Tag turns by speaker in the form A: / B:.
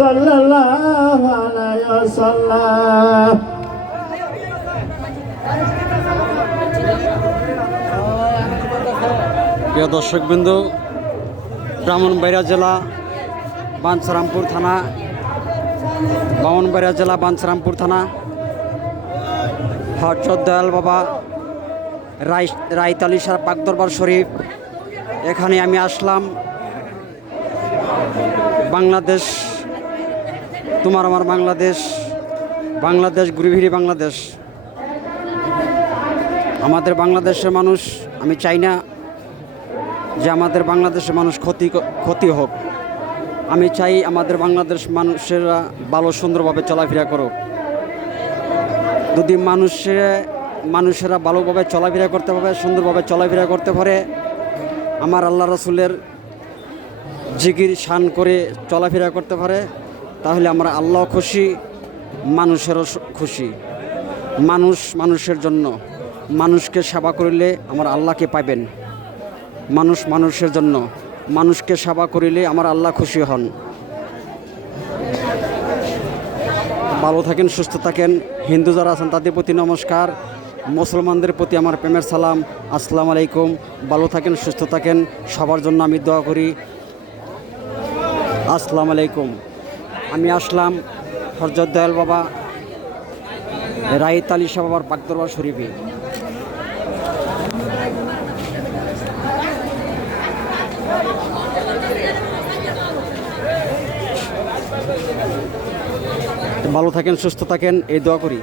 A: সাল্লাল্লাহু আলাইহি ওয়াসাল্লাম।
B: প্রিয় দর্শকবৃন্দ, ব্রাহ্মণবাড়িয়া জেলা বাঞ্চরামপুর থানা, বামনবাড়িয়া জেলা বাঞ্চরামপুর থানা, হজরত দয়াল বাবা, রাই রাইতালি সার পাকদরবার শরীফ, এখানে আমি আসলাম বাংলাদেশ তোমার আমার বাংলাদেশ বাংলাদেশ গুরুভিরি বাংলাদেশ। আমাদের বাংলাদেশের মানুষ, আমি চাই না যে আমাদের বাংলাদেশের মানুষ ক্ষতি ক্ষতি হোক। আমি চাই আমাদের বাংলাদেশ মানুষেরা ভালো, সুন্দরভাবে চলাফেরা করুক। যদি মানুষের, মানুষেরা ভালোভাবে চলাফেরা করতে পারে, সুন্দরভাবে চলাফেরা করতে পারে, আমার আল্লাহ রসুলের জিকির, শান করে চলাফেরা করতে পারে। তাহলে আমরা আল্লাহ খুশি, মানুষেরও খুশি। মানুষ মানুষের জন্য। মানুষকে সেবা করিলে আমার আল্লাহকে পাবেন মানুষ মানুষের জন্য। মানুষকে সেবা করিলে আমার আল্লাহ খুশি হন। ভালো থাকেন, সুস্থ থাকেন। হিন্দু যারা আছেন, তাদের প্রতি নমস্কার। মুসলমানদের প্রতি আমার প্রেমের সালাম। আসসালামু আলাইকুম। ভালো থাকেন, সুস্থ থাকেন। সবার জন্য আমি দোয়া করি। আসসালামু আলাইকুম। আমি আসলাম হরজত দয়াল বাবা রাহিত আলী শাহ বাবার পাকদরবার শরীফে। ভালো থাকেন, সুস্থ থাকেন, এই দোয়া করি।